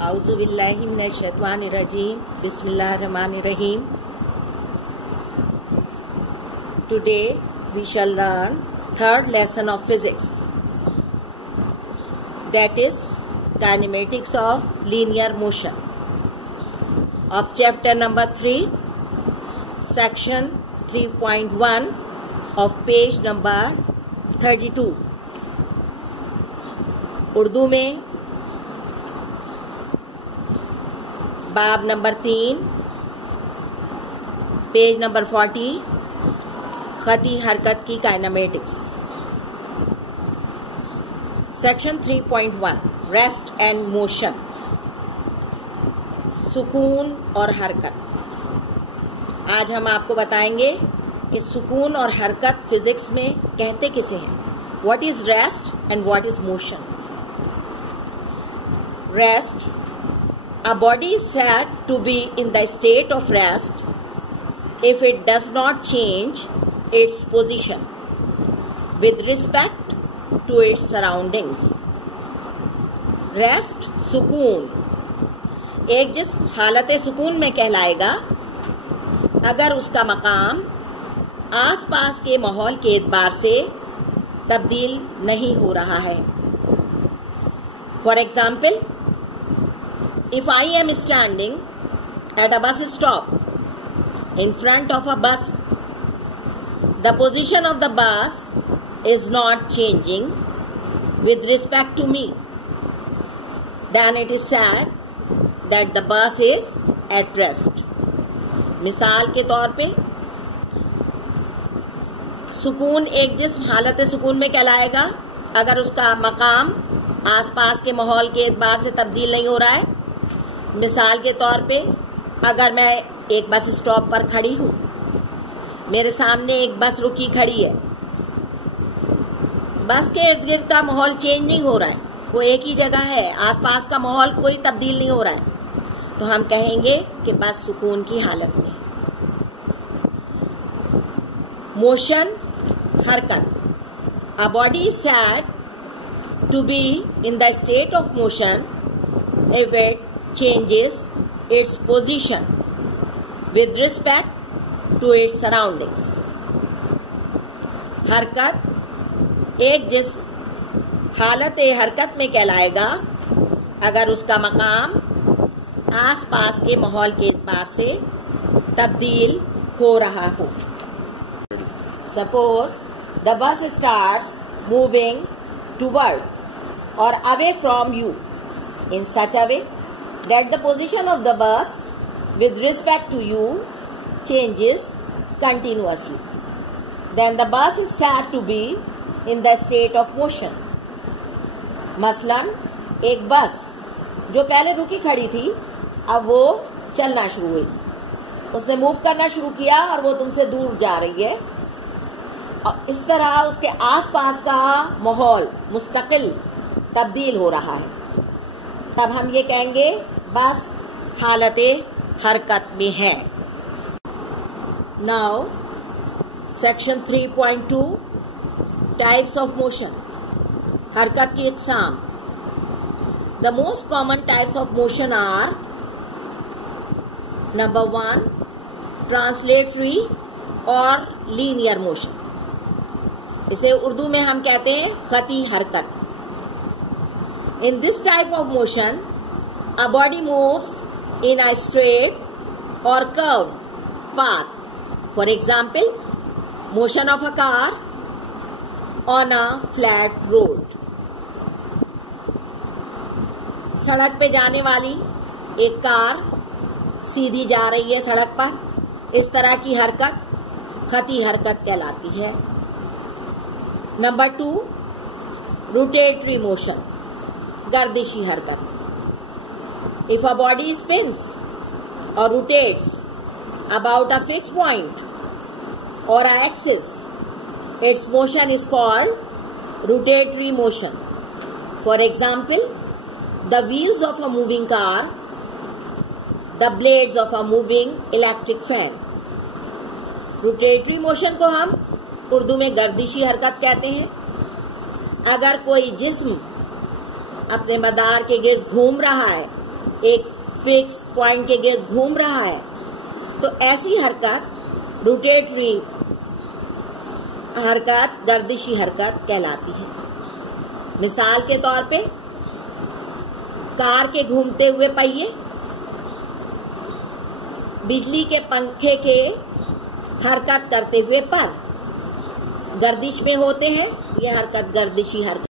Auzubillahi minash-shaytanir-rajim. Bismillahir-rahmanir-rahim. Today we shall learn third lesson of physics, that is kinematics of linear motion, of chapter number 3, section 3.1 of page number 32. Urdu में बाब number 3, page number 40, खती हरकत की kinematics, section 3.1 rest and motion, सुकून और हरकत। आज हम आपको बताएंगे कि सुकून और हरकत फिजिक्स में कहते किसे हैं। What is rest and what is motion. Rest, a body is said to be in the state of rest if it does not change its position with respect to its surroundings. Rest, सुकून, एक जिस्म हालत सुकून में कहलाएगा अगर उसका मकाम आसपास के माहौल के एतबार से तब्दील नहीं हो रहा है। For example, if I am standing at a bus stop in front of a bus, the position of the bus is not changing with respect to me, then it is said that the bus is at rest. मिसाल के तौर पे, सुकून, एक जिस्म हालत सुकून में कहलाएगा अगर उसका मकाम आसपास के माहौल के एतबार से तब्दील नहीं हो रहा है। मिसाल के तौर पे, अगर मैं एक बस स्टॉप पर खड़ी हूँ, मेरे सामने एक बस रुकी खड़ी है, बस के इर्द गिर्द का माहौल चेंज नहीं हो रहा है, वो एक ही जगह है, आसपास का माहौल कोई तब्दील नहीं हो रहा है, तो हम कहेंगे कि बस सुकून की हालत में। मोशन, हरकत। A body is said to be in the state of motion if it changes its position with respect to its surroundings. हरकत, एक जिस्म हालत हरकत में कहलाएगा अगर उसका मकाम आसपास के माहौल के एतबार से तब्दील हो रहा हो। Suppose the bus starts moving toward or away from you in such a way that the position of the bus with respect to you changes continuously. Then the bus is said to be in the state of motion. मसलन, एक बस जो पहले रुकी खड़ी थी, अब वो चलना शुरू हुई, उसने मूव करना शुरू किया और वो तुमसे दूर जा रही है, और इस तरह उसके आसपास का माहौल मुस्तकिल तब्दील हो रहा है। तब हम ये कहेंगे बस हालते हरकत में है। Now section 3.2 types of motion, हरकत की इकसाम। The most common types of motion are: number 1, translatory और लीनियर मोशन। इसे उर्दू में हम कहते हैं खती हरकत। In this type of motion, a body moves in a straight or curved path. For example, motion of a car on a flat road. सड़क पे जाने वाली एक कार सीधी जा रही है सड़क पर, इस तरह की हरकत खती हरकत कहलाती है। नंबर 2, रोटेटरी मोशन, गर्दिशी हरकत। If a body spins or rotates about a fixed point or an axis, its motion is called rotatory motion. For example, the wheels of a moving car, the blades of a moving electric fan. Rotatory motion को हम उर्दू में गर्दिशी हरकत कहते हैं। अगर कोई जिस्म अपने मदार के गिर्द घूम रहा है एक फिक्स पॉइंट के गिर्द घूम रहा है, तो ऐसी हरकत रोटेटरी हरकत, गर्दिशी हरकत कहलाती है। मिसाल के तौर पे कार के घूमते हुए पहिए बिजली के पंखे के हरकत करते हुए पर गर्दिश में होते हैं। यह हरकत गर्दिशी हरकत